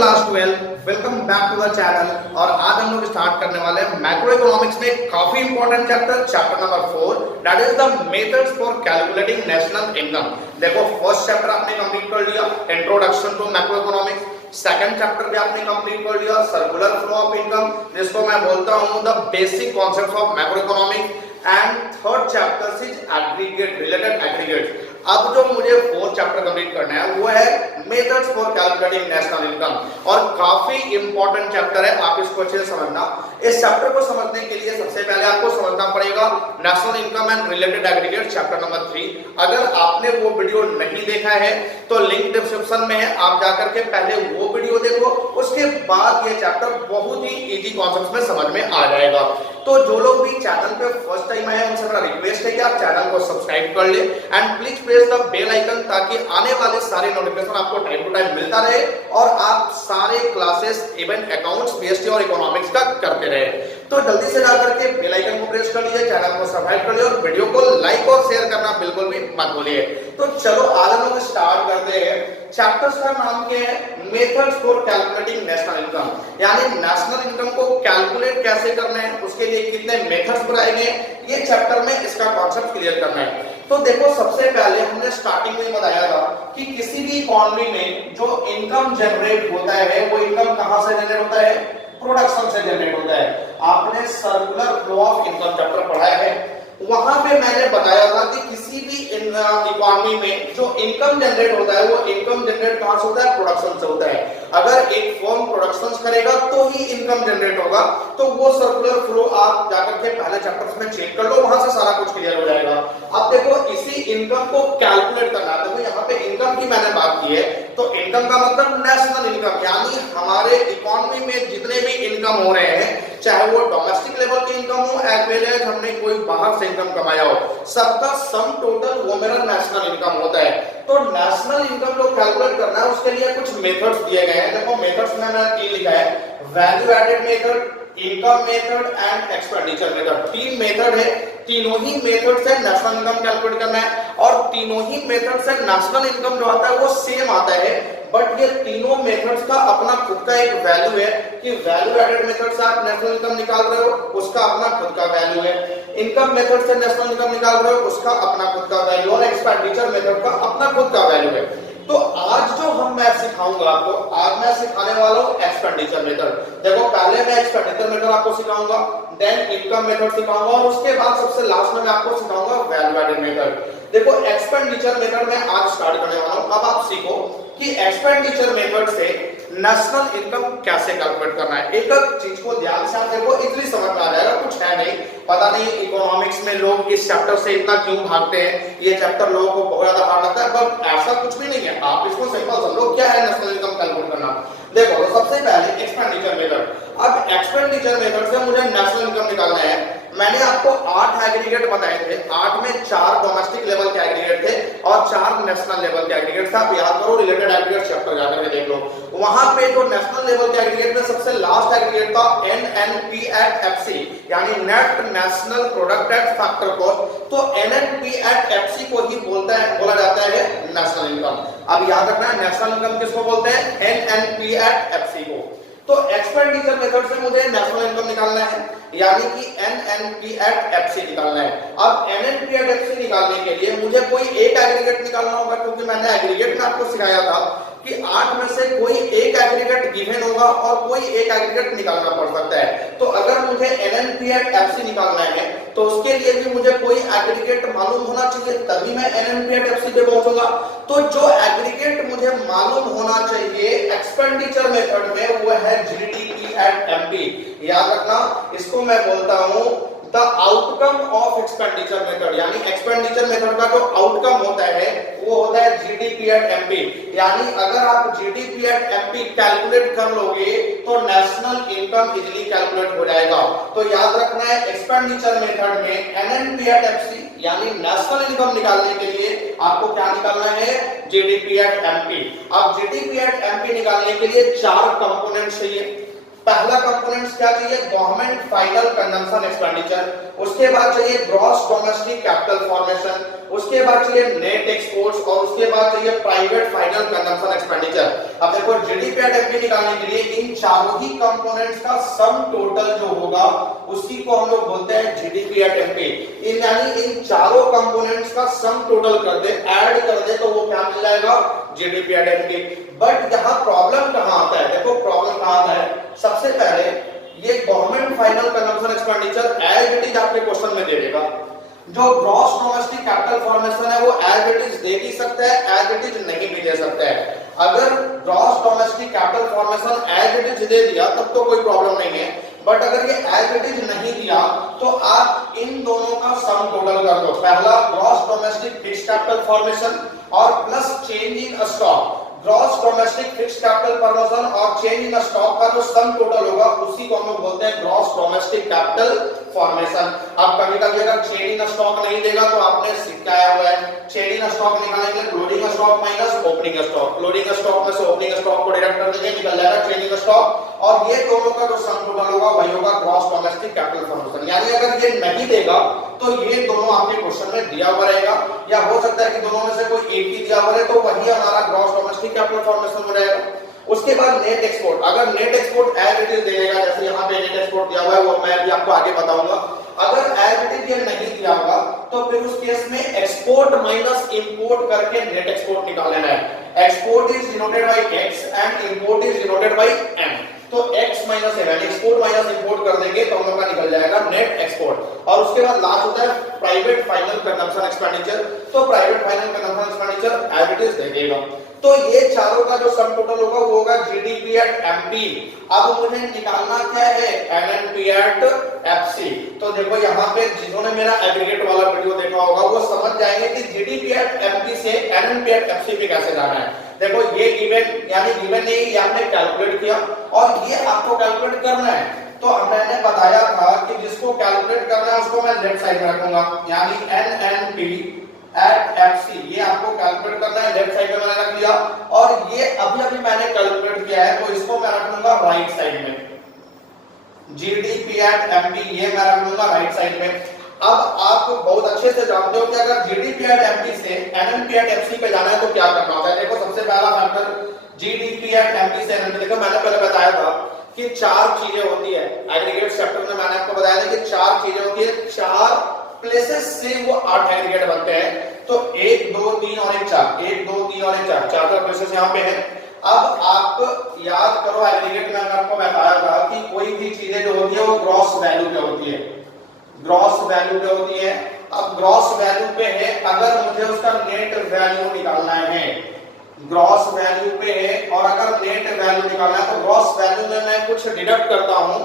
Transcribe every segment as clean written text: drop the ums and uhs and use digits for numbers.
Class 12, welcome back to the channel. और आज हम लोग स्टार्ट करने वाले हैं मैक्रो इकोनॉमिक्स में काफी important chapter number 4, that is the methods for calculating national income. देखो फर्स्ट चैप्टर आपने कंप्लीट कर लिया, introduction to macroeconomics. Second chapter भी आपने कंप्लीट कर लिया, सर्कुलर फ्लो ऑफ इनकम, जिसको मैं बोलता हूं the basic concepts of macro economics. And third chapter is aggregate, related aggregate. अब जो मुझे फोर्थ चैप्टर कंप्लीट करना है वो है methods for calculating national income, और काफी इंपॉर्टेंट चैप्टर है, आप इसको अच्छे से समझना। इस चैप्टर को समझने के लिए सबसे पहले आपको समझना पड़ेगा national income and related aggregate chapter number 3। अगर आपने वो वीडियो नहीं देखा है तो लिंक डिस्क्रिप्शन में है, आप जाकर के पहले वो वीडियो देखो, उसके बाद ये चैप्टर बहुत ही इजी कॉन्सेप्ट्स में समझ में आ जाएगा। तो जो लोग भी चैनल पे फर्स्ट टाइम आए उनसे मेरा रिक्वेस्ट है कि आप चैनल को सब्सक्राइब कर ले and please press the bell icon, ताकि आने वाले सारे नोटिफिकेशन आपको टाइम टू टाइम मिलता रहे और आप सारे क्लासेस इवन अकाउंट्स, बीएसटी और इकोनॉमिक्स का करते रहे। तो जल्दी से जाकर के बेल आइकन को प्रेस कर लीजिए, चैनल को सब्सक्राइब कर लीजिए और वीडियो को लाइक और शेयर करना बिल्कुल भी मत भूलिए। तो चलो आज हम लोग स्टार्ट करते हैं। चैप्टर्स का नाम क्या है? Methods for calculating national income, यानी नेशनल इनकम को कैलकुलेट कैसे करना है, उसके लिए कितने मेथड्स बनाए गए, ये चैप्टर में इसका कॉन्सेप्ट क्लियर करना है। तो देखो सबसे पहले हमने स्टार्टिंग में बताया था कि किसी भी इकोनॉमी में जो इनकम जनरेट होता है वो इनकम कहां से जनरेट होता है? प्रोडक्शन से जनरेट होता है। आपने circular flow of income chapter पढ़ाया है, वहां पे मैंने बताया था कि किसी भी इकोनॉमी में जो इनकम जनरेट होता है वो इनकम जनरेट कहां से होता है? प्रोडक्शन से होता है। अगर एक फर्म प्रोडक्शन करेगा तो ही इनकम जनरेट होगा। तो वो सर्कुलर फ्लो आप जाकर के पहले चैप्टर्स में चेक कर लो, वहां से सारा कुछ क्लियर हो जाएगा। अब देखो इसी इनकम को कैलकुलेट करना है। देखो यहाँ पे इनकम की मैंने बात की है, तो इनकम का मतलब नेशनल इनकम, यानी हमारे इकोनॉमी में जितने भी इनकम हो रहे हैं, चाहे वो डोमेस्टिक लेवल की इनकम हो एज वेल एज हमने कोई बाहर से इनकम कमाया हो, सबका सम टोटल वो मेरा नेशनल इनकम होता है। तो नेशनल इनकम को कैलकुलेट करना है, उसके लिए कुछ मेथड्स दिए गए हैं। देखो मेथड्स में मैंने 3 लिखा है, value added method, income method and expenditure method. 3 method है, तीनों ही मेथड से नेशनल इनकम कैलकुलेट करना है, और तीनों ही मेथड से नेशनल इनकम जो आता है वो सेम आता है। बट ये तीनों मेथड्स का अपना खुद का एक वैल्यू है कि वैल्यू एडेड मेथड से आप नेशनल इनकम निकाल रहे हो, उसका अपना खुद का वैल्यू है। इनकम मेथड से नेशनल इनकम निकाल रहे हो, उसका अपना खुद का वैल्यू, और एक्सपेंडिचर मेथड का अपना खुद का वैल्यू है। तो आज जो मैं सिखाऊंगा आपको, आज मैं सिखाने वाला हूं एक्सपेंडिचर मेथड। देखो पहले मैं एक्सपेंडिचर मेथड आपको सिखाऊंगा, देन इनकम मेथड सिखाऊंगा, और उसके बाद सबसे लास्ट में मैं आपको सिखाऊंगा वैल्यू एडेड मेथड। देखो एक्सपेंडिचर मेथड में आज स्टार्ट करने वाला हूं। अब आप सीखो कि एक्सपेंडिचर मेथड से नेशनल इनकम कैसे कैलकुलेट करना है। एक चीज को ध्यान से आप देखो, इजीली समझ में आ जाएगा, कुछ है नहीं। पता नहीं इकोनॉमिक्स में लोग इस चैप्टर से इतना क्यों भागते हैं, ये चैप्टर लोगों को बहुत ज्यादा हार्ड लगता है, बट ऐसा कुछ भी नहीं है। आप इसको सिंपल समझो, क्या है नेशनल इनकम कैलकुलेट करना। देखो तो सबसे पहले एक्सपेंडिचर मेथड। अब एक्सपेंडिचर मेथड से मुझे नेशनल इनकम निकालना है। मैंने आपको 8 एग्रीगेट बताए थे, 8 में 4 डोमेस्टिक लेवल के एग्रीगेट थे और 4 नेशनल लेवल के एग्रीगेट थे। आप याद करो, रिलेटेड एग्रीगेट चैप्टर जाकर के देख लो। वहां पे जो नेशनल लेवल के एग्रीगेट में सबसे लास्ट एग्रीगेट था एनएनपी एट एफसी, यानी net national product at factor cost. तो एनएनपी एट एफसी को ही बोला जाता है नेशनल इनकम। अब याद रखना है नेशनल इनकम किसको बोलते हैं? एनएनपी एट एफसी को। तो एक्सपेंडिचर मेथड से मुझे नेशनल इनकम निकालना है, यानी कि एनएनपी एट एफसी निकालना है। अब एनएनपी एट एफसी निकालने के लिए मुझे कोई एक एग्रीगेट निकालना होगा, क्योंकि मैंने एग्रीगेट में आपको सिखाया था कि 8 में से कोई एक एग्रीगेट गिवन होगा और कोई एक एग्रीगेट निकालना पड़ सकता है। तो अगर मुझे एनएनपी एट एफसी निकालना है तो उसके लिए भी मुझे कोई एग्रीगेट मालूम होना चाहिए, तभी मैं एनएनपी एट एफसी पे पहुंचूंगा। तो जो एग्रीगेट मुझे मालूम होना चाहिए एक्सपेंडिचर मेथड में वो है जीडीपी एट एमपी। याद रखना, इसको मैं बोलता हूं the outcome of expenditure method, यानी एक्सपेंडिचर मेथड का जो आउटकम होता है वो होता है जीडीपी एट एमपी। यानी अगर आप जीडीपी एट एमपी कैलकुलेट कर लोगे तो नेशनल इनकम इजीली कैलकुलेट हो जाएगा। तो याद रखना है एक्सपेंडिचर मेथड में एनएनपी एट एफसी यानी नेशनल इनकम निकालने के लिए आपको क्या निकालना है? GDP at MP. अब जीडीपी एट एमपी निकालने के लिए 4 कंपोनेंट चाहिए। पहला कंपोनेंट क्या चाहिए? Government final consumption expenditure. उसके बाद चाहिए ग्रॉस डोमेस्टिक कैपिटल फॉर्मेशन, उसके बाद चाहिए नेट एक्सपोर्ट्स और उसके बाद चाहिए प्राइवेट फाइनल कंजम्पशन एक्सपेंडिचर। अब देखो जीडीपी एट एमपी निकालने के लिए इन चारों ही कंपोनेंट्स का सम टोटल जो होगा उसी को हम लोग बोलते हैं जीडीपी एट एमपी। इन यानी इन चारों कंपोनेंट्स का सम टोटल कर दे, ऐड कर दे, तो वो क्या मिल जाएगा, जीडीपी एट एमपी। बट यहाँ प्रॉब्लम कहाँ आता है, देखो प्रॉब्लम कहाँ आता है, सबसे पहले ये government final consumption expenditure as it is आपके क्वेश्चन में दे देगा। जो ग्रॉस डोमेस्टिक कैपिटल फॉर्मेशन है वो एज इट इज दे भी सकता है, एज इट इज नहीं भी दे सकता है। अगर gross domestic capital formation as it is दे दिया तब तो कोई प्रॉब्लम नहीं है, बट अगर ये एज इट इज नहीं दिया तो आप इन दोनों का सम टोटल कर दो। पहला gross domestic fixed capital formation और plus change in stock. Gross domestic fixed capital formation और चेंज इन स्टॉक का जो सम टोटल होगा उसी को हम लोग बोलते हैं ग्रॉस डोमेस्टिक कैपिटल फॉर्मेशन। अब कभी कभी अगर चेंज इन स्टॉक नहीं देगा तो आपने सिखाया हुआ है चेंज इन स्टॉक निकालने के लिए closing stock minus opening stock, closing stock में से ओपनिंग स्टॉक को डिडक्ट कर देंगे, निकल जाएगा चेंज इन स्टॉक, और ये दोनों का जो सम टोटल होगा वही होगा ग्रॉस डोमेस्टिक कैपिटल फॉर्मेशन। यानी अगर ये नहीं देगा तो ये दोनों आपके क्वेश्चन में दिया हुआ रहेगा, या हो सकता है कि दोनों में से कोई एक ही दिया हुआ है तो वही हमारा ग्रॉस डोमेस्टिक कैपिटल फॉर्मेशन हो जाएगा। उसके बाद नेट एक्सपोर्ट, अगर net export as it is देगा, जैसे यहाँ पे नेट एक्सपोर्ट दिया हुआ है वो मैं भी आपको आगे बताऊंगा, अगर एज इट इज ये नहीं दिया होगा तो फिर उस केस में एक्सपोर्ट माइनस इंपोर्ट करके नेट एक्सपोर्ट निकाल लेना है। Export is denoted by x and import is denoted by m, तो x माइनस एम यानी एक्सपोर्ट माइनस इंपोर्ट कर देंगे तो हम लोग का निकल जाएगा नेट एक्सपोर्ट। और उसके बाद लास्ट होता है प्राइवेट फाइनल कंजम्पशन एक्सपेंडिचर, तो private final consumption expenditure as it is देगा। तो ये चारों का जो सम टोटल होगा वो होगा जीडीपी एट एमपी। अब मुझे निकालना क्या है, एनएनपी एट एफसी। तो देखो यहाँ पे जिन्होंने मेरा एग्रीगेट वाला वीडियो देखा होगा वो समझ जाएंगे कि जीडीपी एट एमपी से एनएनपी एट एफसी पे कैसे जाना है। देखो ये गिवन यानी गिवन नहीं, ये आपने कैलकुलेट किया और ये आपको कैलकुलेट करना है। तो मैंने बताया था कि जिसको कैलकुलेट करना है उसको मैं लेफ्ट साइड में रखूंगा, यानी एनएनपी एट एफसी ये आपको कैलकुलेट करना है, लेफ्ट साइड में मैंने रख दिया। और ये अभी अभी मैंने कैलकुलेट किया है तो इसको मैं रख लूंगा राइट साइड में, जीडीपी एट एमपी ये मैं रख लूंगा राइट साइड में। अब आप बहुत अच्छे से जानते हो कि अगर जीडीपी एट एमपी से एनएनपी एट एफसी पे जाना है तो क्या करना होता है। देखो सबसे पहला फैक्टर जीडीपी एट एमपी से एनएनपी, देखो मैंने पहले बताया था कि चार चीजें होती है एग्रीगेट चैप्टर में, मैंने आपको बताया था कि चार चीजें होती है, चार प्लेसेस से वो 8 एग्रीगेट बनते हैं। तो 1 2 3 और 1 4, 1 2 3 और 1 4, चार प्लेसेस यहाँ पे है। अब आप याद करो एग्रीगेट में आपको बताया था कि कोई भी चीजें जो होती है वो ग्रॉस वैल्यू पे होती है, ग्रॉस वैल्यू पे होती है। अब ग्रॉस वैल्यू पे है, अगर मुझे उसका नेट वैल्यू निकालना है, ग्रॉस वैल्यू पे है और अगर नेट वैल्यू निकालना है तो ग्रॉस वैल्यू में मैं कुछ डिडक्ट करता हूं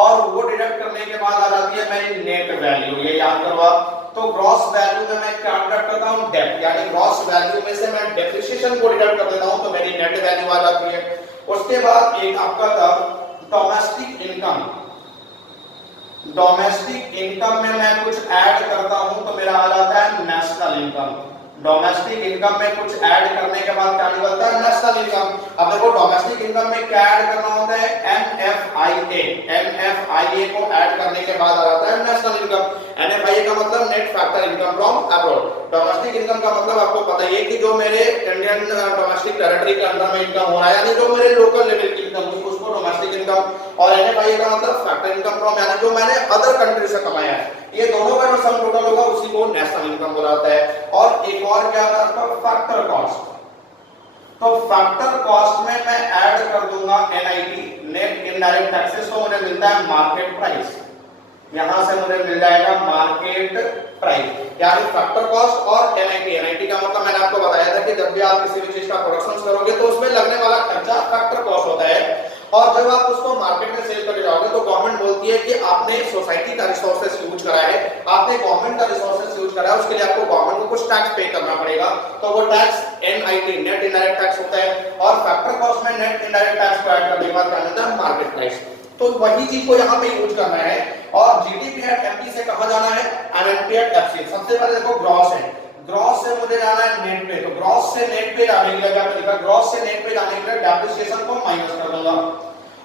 और वो डिडक्ट करने के बाद आ जाती है मेरी नेट वैल्यू, ये याद करो आप। तो ग्रॉस वैल्यू में मैं क्या डिडक्ट करता हूं, डेप्थ, यानी ग्रॉस वैल्यू में से मैं डेप्रिसिएशन को डिडक्ट कर देता हूं तो मेरी नेट वैल्यू आ जाती है। उसके बाद एक आपका था डोमेस्टिक इनकम, डोमेस्टिक इनकम में मैं कुछ ऐड करता हूं तो मेरा आ जाता है नेशनल इनकम। डोमेस्टिक इनकम में कुछ ऐड करने के बाद क्या निकलता है, नेशनल इनकम। अब देखो डोमेस्टिक इनकम में क्या ऐड करना होता है, एनएफआईए, एनएफआईए को ऐड करने के बाद आ जाता है नेशनल इनकम। एनएफआईए का मतलब net factor income from abroad. Domestic income का मतलब आपको पता ही है कि जो मेरे इंडियन डोमेस्टिक टेरिटरी के अंदर में इनकम हो रहा है, यानी जो मेरे लोकल लेवल की इनकम हुई उसको डोमेस्टिक इनकम। और एनएफआईए का मतलब फैक्टर इनकम फ्रॉम, यानी जो मैंने अदर कंट्री से कमाया है। ये दोनों का जो सम टोटल होगा उसी को नेशनल इनकम बोला जाता है। और एक और क्या था, फैक्टर कॉस्ट। तो फैक्टर कॉस्ट में मैं ऐड कर दूंगा एनआईटी, नेट इनडायरेक्ट टैक्सेस, तो मुझे मिलता है मार्केट प्राइस। यहां से मुझे मिल जाएगा मार्केट प्राइस, यानी फैक्टर कॉस्ट और एनआईटी। एनआईटी का मतलब मैंने आपको बताया था कि जब भी आप किसी भी चीज का प्रोडक्शन करोगे तो उसमें लगने वाला खर्चा फैक्टर कॉस्ट होता है। और जब आप उसको मार्केट में सेल करके जाओगे तो गवर्नमेंट बोलती है कि आपने सोसाइटी का रिसोर्सेस यूज करा है, आपने गवर्नमेंट का रिसोर्सेस यूज करा है, उसके लिए आपको गवर्नमेंट को कुछ टैक्स पे करना पड़ेगा। तो वो tax NIT, net indirect tax होता है। और फैक्टर कॉस्ट में नेट इनडायरेक्ट टैक्स को ऐड करने के बाद क्या मिलता है, मार्केट प्राइस। तो वही चीज को यहाँ पे यूज करना है। और जीडीपी एट एमपी से कहां जाना है, एनएनपी एट एफसी। सबसे पहले देखो ग्रॉस है, ग्रॉस से मुझे जाना है नेट पे। तो ग्रॉस से नेट पे जाने के लिए क्या लिखा, ग्रॉस से नेट पे जाने के लिए डेप्रिसिएशन को माइनस कर दूंगा।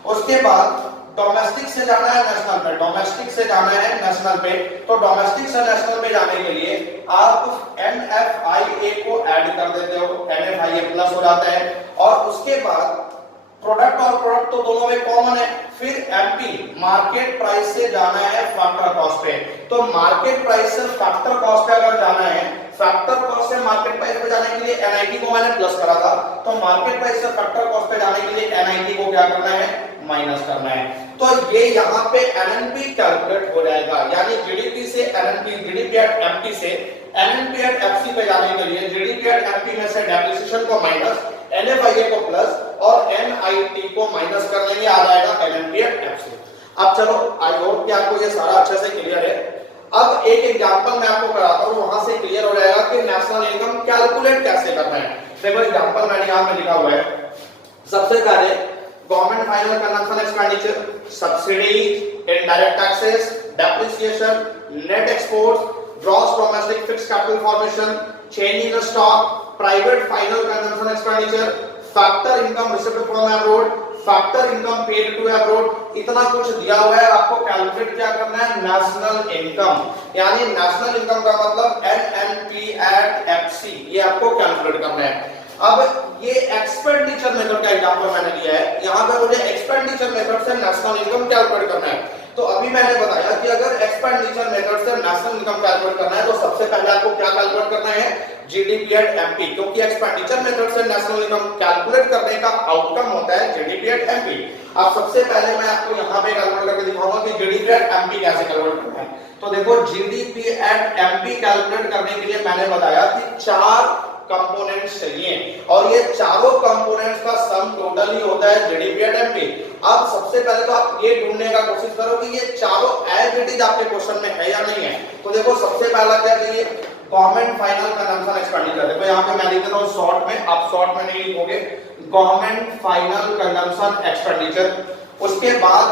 उसके बाद डोमेस्टिक से जाना है नेशनल पे, डोमेस्टिक से जाना है नेशनल पे, तो डोमेस्टिक से नेशनल पे जाने के लिए आप NFIA को ऐड कर देते हो, NFIA प्लस हो जाता है, और उसके बाद प्रोडक्ट और प्रोडक्ट तो दोनों में कॉमन है, फिर MP मार्केट प्राइस से जाना है फैक्टर कॉस्ट पे, तो मार्केट प्राइस से फैक्टर कॉस्ट पे अगर जाना है, फैक्टर कॉस्ट से मार्केट प्राइस पे जाने के लिए NIT को मैंने प्लस करा था, तो मार्केट प्राइस से फैक्टर कॉस्ट पे जाने के लिए NIT को क्या करना है, माइनस करना है। तो ये यहाँ पे NNP कैलकुलेट हो जाएगा, यानी GDP से NNP, GDP एट MP से NNP एट FC पे जाने के लिए GDP एट MP में से डेप्रिसिएशन को माइनस, NFIA को प्लस और NIT को माइनस कर देंगे, आ जाएगा NNP एट FC। अब चलो, आई होप कि आपको ये सारा अच्छे से क्लियर है। अब एक एग्जांपल मैं आपको कराता हूँ, वहां से क्लियर हो जाएगा कि नेशनल इनकम कैलकुलेट कैसे करना है। देखो एग्जांपल मैंने यहाँ पे लिखा हुआ है, सबसे पहले government final consumption expenditure, subsidies, indirect taxes, depreciation, net exports, gross domestic fixed capital formation, change in stock, private final consumption expenditure, factor income received from abroad, factor income paid to abroad, इतना कुछ दिया हुआ है। आपको calculate क्या करना है, national income, यानी नेशनल इनकम का मतलब NNP एट FC, ये आपको कैलकुलेट करना है। अब ये एक्सपेंडिचर मेथड का एग्जांपल मैंने लिया है, यहाँ पे मुझे एक्सपेंडिचर मेथड से नेशनल इनकम कैलकुलेट करना है। तो अभी मैंने बताया कि अगर एक्सपेंडिचर मेथड से नेशनल इनकम कैलकुलेट करना है, तो सबसे पहले आपको क्या कैलकुलेट करना है, GDP एट MP, क्योंकि एक्सपेंडिचर मेथड से नेशनल इनकम कैलकुलेट करने का आउटकम होता है GDP एट MP। अब सबसे पहले मैं आपको यहाँ पे कैलकुलेट करके दिखाऊंगा कि GDP एट MP कैसे कैलकुलेट करना है। तो देखो GDP एट MP कैलकुलेट करने के लिए मैंने बताया कि 4 कंपोनेंट्स चाहिए, और ये चारों कंपोनेंट्स का सम टोटल ही होता है GDP एट MP। अब सबसे पहले तो आप ये ढूंढने का कोशिश करो कि ये चारों एज इट इज आपके क्वेश्चन में है या नहीं है। तो देखो सबसे पहला क्या चाहिए, गवर्नमेंट फाइनल कंजम्पशन एक्सपेंडिचर। देखो यहाँ पे मैं लिख देता हूँ शॉर्ट में, आप शॉर्ट में नहीं लिखोगे, गवर्नमेंट फाइनल कंजम्पशन एक्सपेंडिचर। उसके बाद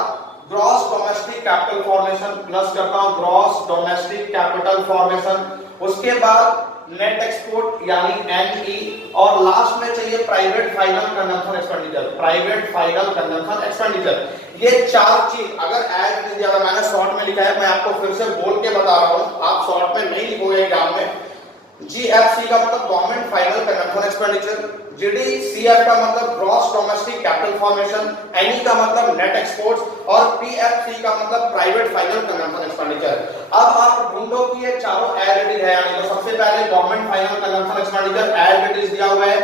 gross domestic capital formation, plus करता हूँ ग्रॉस डोमेस्टिक कैपिटल फॉर्मेशन। उसके बाद नेट एक्सपोर्ट यानी NE, और लास्ट में चाहिए private final consumption expenditure, private final consumption expenditure. ये 4 चीज अगर ऐड नहीं दिया, मैंने शॉर्ट में लिखा है, मैं आपको फिर से बोल के बता रहा हूँ, आप शॉर्ट में नहीं लिखोगे एग्जाम में। GFC का मतलब government final consumption expenditure, GDCF का मतलब gross domestic capital formation, NE का मतलब नेट एक्सपोर्ट्स, और PFC का मतलब प्राइवेट फाइनल कंजम्पशन एक्सपेंडिचर। अब आप ढूंढो कि ये चारों एज इट इज है यानी, तो सबसे पहले government final consumption expenditure as it is दिया हुआ है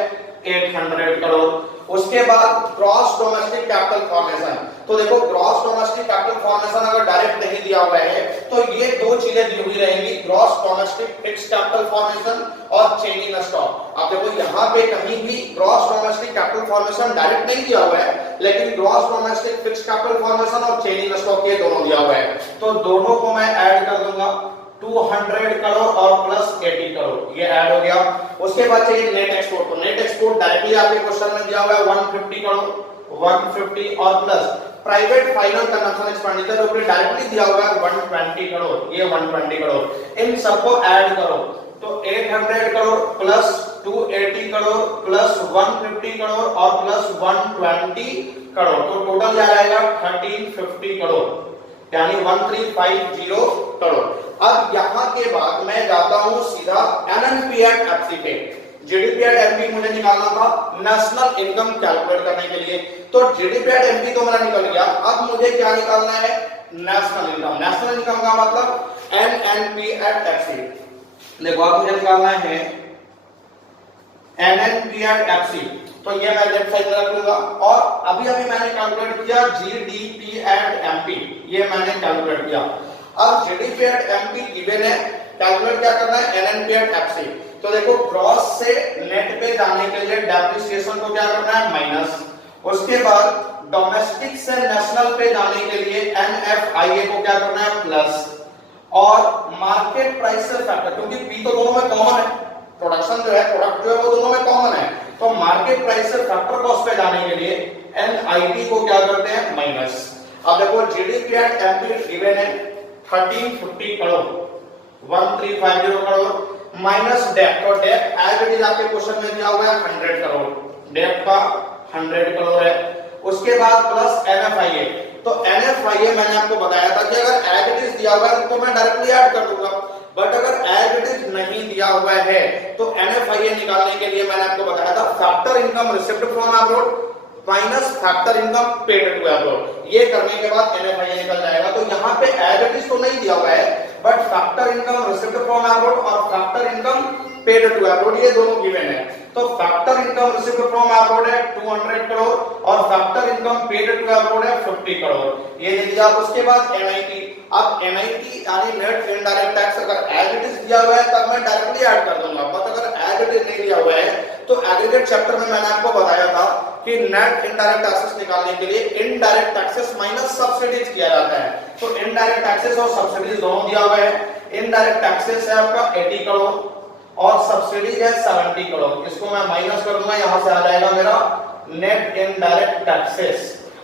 800 करोड़। उसके बाद ग्रॉस डोमेस्टिक कैपिटल फॉर्मेशन, तो देखो ग्रॉस डोमेस्टिक कैपिटल फॉर्मेशन अगर डायरेक्ट नहीं दिया हुआ है तो ये 2 चीजें दी हुई रहेंगी, gross domestic fixed capital formation और चेंज इन स्टॉक। आप देखो यहाँ पे कहीं भी gross domestic capital formation direct नहीं दिया हुआ है, लेकिन gross domestic fixed capital formation और चेंज इन स्टॉक ये दोनों दिया हुआ है, तो दोनों को मैं ऐड कर दूंगा, 200 करोड़ और प्लस 80 करोड़, ये ऐड हो गया। उसके बाद चाहिए नेट एक्सपोर्ट, तो नेट एक्सपोर्ट डायरेक्टली आपके क्वेश्चन में दिया हुआ है 150 करोड़, 150 और plus private final consumption expenditure ऊपर डायरेक्टली दिया हुआ है 120 करोड़, ये 120 करोड़। इन सबको ऐड करो तो 800 करोड़ प्लस 280 करोड़ प्लस 150 करोड़ और प्लस 120 करोड़, तो टोटल क्या आएगा 1350 करोड़, यानी 1350 करोड़। अब यहाँ के बाद मैं जाता हूँ सीधा NNP एट FC पे। GDP एट MP मुझे निकालना था नेशनल इनकम कैलकुलेट करने के लिए, तो GDP एट MP तो मेरा निकल गया। अब मुझे क्या निकालना है, नेशनल इनकम। नेशनल इनकम का मतलब NNP एट FC। देखो अब मुझे निकालना है NNP एट FC, तो ये मैं लेफ्ट साइड में रख लूंगा। और अभी अभी मैंने कैलकुलेट किया GDP एट MP, ये मैंने कैलकुलेट किया। अब GDP एट MP गिवन है, कैलकुलेट क्या करना है NNP एट FC। तो देखो ग्रॉस से नेट पे जाने के लिए डेप्रिसिएशन को क्या करना है माइनस, उसके बाद डोमेस्टिक से नेशनल पे जाने के लिए NFIA को क्या करना है प्लस, और मार्केट प्राइस से फैक्टर, क्योंकि P तो दोनों में कॉमन है, प्रोडक्शन जो है प्रोडक्ट जो है वो दोनों में कॉमन है, तो मार्केट प्राइस से फैक्टर कॉस्ट पे जाने के लिए NIT को क्या करते हैं माइनस। अब देखो GDP एट MP गिवन है 1350 करोड़, 1350 करोड़ माइनस डेट, तो डेट एज इट इज आपके क्वेश्चन में दिया हुआ है 100 करोड़, डेट का 100 करोड़ है। उसके बाद प्लस NFIA, तो NFIA मैंने आपको बताया था कि अगर एज इट इज दिया हुआ है तो मैं डायरेक्टली ऐड कर दूंगा, बट अगर एज इट इज नहीं दिया हुआ है तो NFIA निकालने के लिए मैंने आपको बताया था factor income received from abroad minus factor income paid to abroad. ये करने के बाद NFIA निकल जाएगा। तो यहाँ पे एज इट इज तो नहीं दिया हुआ है, but factor income received from abroad और factor income paid to abroad ये दोनों गिवन है। तो factor income received from abroad है 200 करोड़ और factor income paid to abroad है 50 करोड़, ये दे दिया। उसके बाद NIT, अब NIT यानी नेट इनडायरेक्ट टैक्स अगर एज इट इज दिया हुआ है तब मैं डायरेक्टली ऐड कर दूंगा, बट अगर एज इट इज नहीं दिया हुआ है तो एग्रीगेट चैप्टर में मैंने आपको बताया था कि नेट इनडायरेक्ट टैक्सेस निकालने के लिए इनडायरेक्ट टैक्सेस माइनस सब्सिडीज किया जाता है। तो इनडायरेक्ट टैक्सेस और सब्सिडीज दोनों दिया हुआ है। इनडायरेक्ट टैक्सेस है आपका 80 करोड़ और सब्सिडी है 70 करोड़, इसको मैं माइनस कर दूंगा, यहां से आ जाएगा मेरा नेट इनडायरेक्ट टैक्सेस।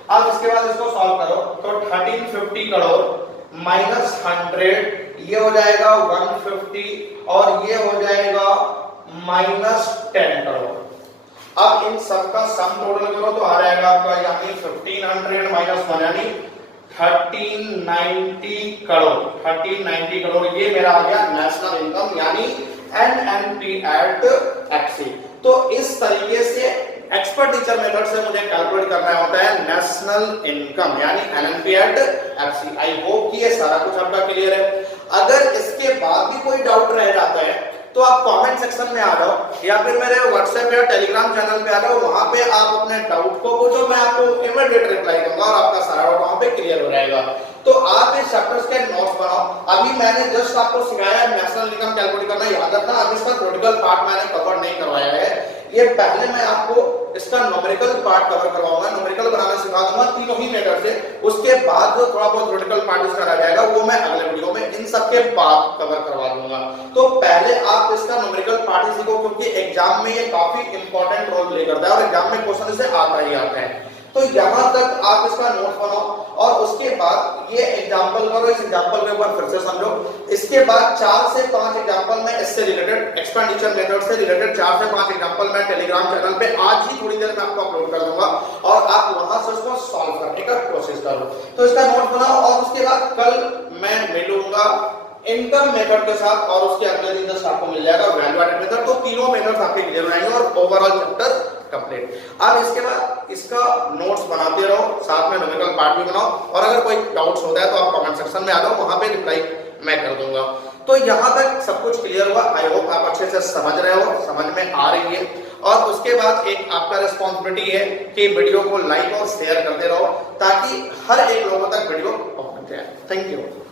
अब इसके बाद इसको सॉल्व करो तो 1350 करोड़ माइनस 100 ये हो जाएगा 150 और ये हो जाएगा माइनस 10 करोड़। अब इन सब का सम टोटल करो तो आ जाएगा आपका यानी 1500 माइनस 1 यानी 1390 करोड़। 1390 करोड़ ये मेरा आ गया नेशनल इनकम यानी NNP एट एक्सी। तो इस तरीके से एक्सपेंडिचर मेथड से मुझे कैलकुलेट करना होता है नेशनल इनकम यानी NNP at FC. I hope कि ये सारा कुछ आपका क्लियर है। अगर इसके बाद भी कोई डाउट रह जाता है तो आप कमेंट सेक्शन में आ जाओ या फिर मेरे व्हाट्सएप या टेलीग्राम चैनल पे आ जाओ, वहां पे आप अपने डाउट को पूछो, मैं आपको इमीडिएट रिप्लाई दूंगा और आपका सारा डाउट वहां पे क्लियर हो जाएगा। तो आप इस चैप्टर्स के नोट्स बनाओ। अभी मैंने जस्ट आपको सिखाया है नेशनल इनकम कैलकुलेट करना, याद रखना। अब इसका थ्योरेटिकल पार्ट मैंने कवर नहीं करवाया है, ये पहले मैं आपको इसका न्यूमेरिकल पार्ट कवर करवाऊंगा, न्यूमेरिकल बनाना सिखा दूंगा तीनों ही मेथड से। उसके बाद जो थोड़ा बहुत थ्योरेटिकल पार्ट इसका रह जाएगा वो मैं अगले वीडियो में इन सब के बाद कवर करवा दूंगा। तो पहले आप इसका न्यूमेरिकल पार्ट ही सीखो क्योंकि एग्जाम में ये काफी इंपॉर्टेंट रोल प्ले करता है और एग्जाम में क्वेश्चन इसे आता ही आता है। तो यहां तक आप इसका नोट बनाओ और उसके बाद ये एग्जांपल करो, इस एग्जांपल के ऊपर फिर से समझो। इसके बाद 4 से 5 एग्जांपल मैं इससे रिलेटेड एक्सपेंडिचर मेथड से रिलेटेड 4 से 5 एग्जांपल मैं टेलीग्राम चैनल पे आज ही थोड़ी देर में आपको अपलोड कर दूंगा और आप वहां से उसको सॉल्व करने का कोशिश करो। तो इसका नोट बनाओ और उसके बाद कल मैं मिलूंगा इनकम मेथड के साथ और उसके अगले दिन जस्ट आपको मिल जाएगा वैल्यू एडेड मेथड। तो तीनों मेथड्स आपके क्लियर हो जाएंगे और ओवरऑल चैप्टर कंप्लीट। अब इसके बाद इसका नोट्स बनाते रहो, साथ में न्यूमेरिकल पार्ट भी बनाओ और अगर कोई डाउट्स होता है तो आप कमेंट सेक्शन में आ जाओ, वहां पे रिप्लाई मैं कर दूंगा। तो यहां तक सब कुछ क्लियर हुआ। आई होप आप अच्छे से समझ रहे हो, समझ में आ रही है। और उसके बाद एक आपका रिस्पॉन्सिबिलिटी है कि वीडियो को लाइक और शेयर करते रहो ताकि हर एक लोगों तक वीडियो पहुंच जाए। Thank you.